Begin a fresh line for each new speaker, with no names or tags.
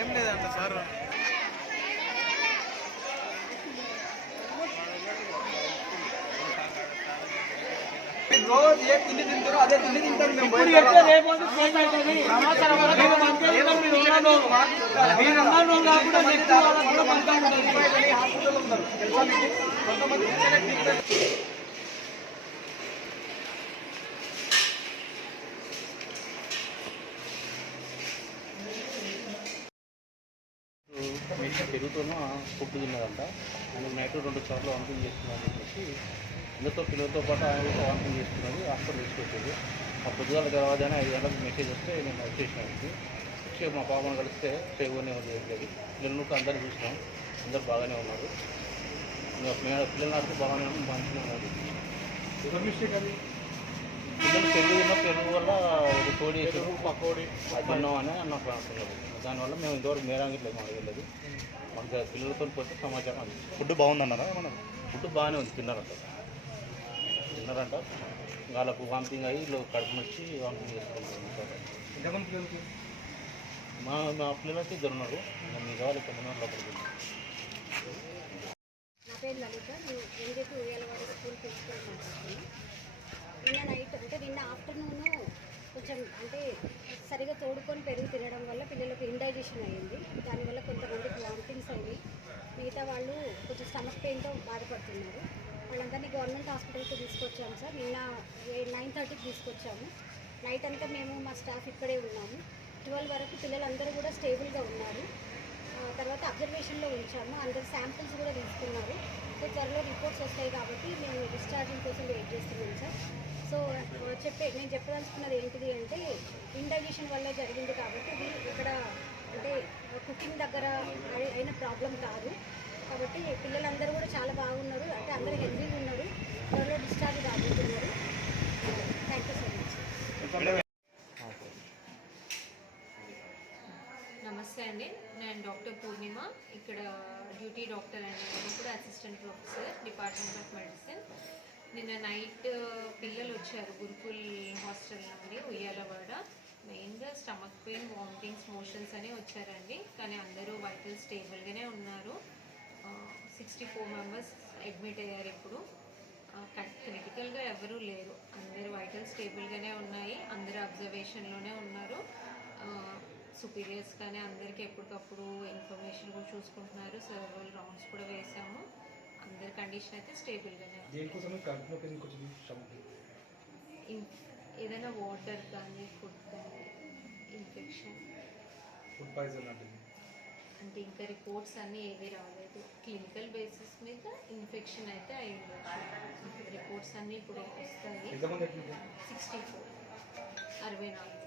ఏం లేదంట సార్. రోజు ఏ తిండి తింటారో అదే తిండి తింటారు మేము
ఇప్పుడు చెప్తే రేపు వరకు కేసు అవుతుంది. సంవత్సరం వరకు నేను మంచిగా ఉన్నాను, మీరు ఉన్నాను. మీరు ఉన్నాను కాకుండా నెక్స్ట్ వాళ్ళకు కూడా మంచిగా ఉంటుంది.
హాస్పిటల్ ఉన్నారు తెలుసా మీకు? కొంతమంది
పెరుగుతున్న ఫుడ్ తిన్నదంట. ఆయన నైట్ రెండు సార్లు వామిటింగ్ చేస్తున్నాను చెప్పేసి అందరితో పిల్లలతో పాటు ఆయన కూడా వామిటింగ్ చేస్తున్నది హాస్పిటల్ తీసుకొచ్చేది ఆ పొద్దుగాల తర్వాతనే ఐదు గంటలకు మెసేజ్ వస్తే నేను వచ్చేసినానికి వచ్చి మా పాపను కలిస్తే సేవనే ఉంది దగ్గరికి పిల్లలను అందరూ చూసినాం. అందరు బాగానే ఉన్నారు. ఇంకా పిల్లలు నాకు బాగానే ఉన్నారు మంచిగా ఉన్నారు పిల్లలు పెరుగు తిన్న పెరుగు వల్ల కోడి పకోడి అది తిన్నామని నాకు అనుకున్నారు దానివల్ల మేము ఇంతవరకు ఇట్లా మాకు తెలియదు మాకు పిల్లలతో పోతే సమాచారం అందించారు
ఫుడ్ బాగుందన్నారా మనం
ఫుడ్ బాగానే ఉంది తిన్నారంట. తిన్నారంట. వాళ్ళకు వామిటింగ్ అయ్యి వీళ్ళు కడుపు నొచ్చి వామిటింగ్ చేసుకుంటారు మా మా పిల్లలకి ఇద్దరు ఉన్నారు. మీ వాళ్ళు ఇక్కడ ఉన్నారు లోపలికి
నా పేరు లలిత. నేను ఎన్జేపీ ఉయ్యాలవాడ స్కూల్ ప్రిన్సిపల్ మాట్లాడుతున్నాను నిన్న నైట్ అంటే నిన్న ఆఫ్టర్నూన్ కొంచెం అంటే సరిగా తోడుకొని పెరుగు తినడం వల్ల ఇన్ఫెక్షన్ అయ్యింది. దానివల్ల కొంతమందికి వామిటింగ్స్ అయ్యి మిగతా వాళ్ళు కొంచెం స్టమక్ పెయిన్తో బాధపడుతున్నారు. వాళ్ళందరినీ గవర్నమెంట్ హాస్పిటల్కి తీసుకొచ్చాము సార్. నిన్న నైన్ థర్టీకి తీసుకొచ్చాము. నైట్ అంతా మేము మా స్టాఫ్ ఇక్కడే ఉన్నాము. ట్వెల్వ్ వరకు పిల్లలందరూ కూడా స్టేబుల్గా ఉన్నారు. తర్వాత అబ్జర్వేషన్లో ఉంచాము. అందరు శాంపిల్స్ కూడా తీసుకున్నారు. సో త్వరలో రిపోర్ట్స్ వస్తాయి కాబట్టి మేము డిశ్చార్జింగ్ కోసం వెయిట్ చేస్తున్నాం సార్. సో చెప్పే నేను చెప్పదలుచుకున్నది ఏంటిది అంటే ఇండైజెషన్ వల్ల జరిగింది కాబట్టి ఇక్కడ అంటే కుకింగ్ దగ్గర అయిన ప్రాబ్లం కాదు. కాబట్టి పిల్లలందరూ కూడా చాలా బాగున్నారు. అంటే అందరూ హెల్తీగా ఉన్నారు. త్వరలో డిశ్చార్జ్ కాబోతున్నారు థ్యాంక్ యూ సో మచ్.
నమస్తే అండి. నేను డాక్టర్ పూర్ణిమ. ఇక్కడ డ్యూటీ డాక్టర్ అండి. నేను కూడా assistant professor department of medicine. నిన్న నైట్ పిల్లలు వచ్చారు. గురుకుల్ హాస్టల్ నుండి ఉయ్యాలవాడ. మెయిన్గా స్టమక్ పెయిన్ వామిటింగ్స్ మోషన్స్ అని వచ్చారండి. కానీ అందరూ వైటల్ స్టేబుల్గానే ఉన్నారు. సిక్స్టీ ఫోర్ మెంబర్స్ అడ్మిట్ అయ్యారు ఇప్పుడు. క్రిటికల్గా ఎవరూ లేరు. అందరు వైటల్ స్టేబుల్గానే ఉన్నాయి. అందరు అబ్జర్వేషన్లోనే ఉన్నారు. సుపీరియర్స్ కానీ అందరికీ ఎప్పటికప్పుడు ఇన్ఫర్మేషన్ కూడా చూసుకుంటున్నారు. సర్వల్ రౌండ్స్ కూడా వేసాము అందరి కండిషన్ అయితే స్టేబుల్గానే ఏదైనా వాటర్ కానీ ఫుడ్ కానీ ఇన్ఫెక్షన్
ఫుడ్ పాయిజన్
అంటే ఇంకా రిపోర్ట్స్ అన్నీ ఏవి రాలేదు. క్లినికల్ బేసిస్ మీద ఇన్ఫెక్షన్ అయితే అయి ఉండొచ్చు రిపోర్ట్స్ అన్నీ ఇప్పుడు వస్తాయి సిక్స్టీ ఫోర్ అరవై నాలుగు.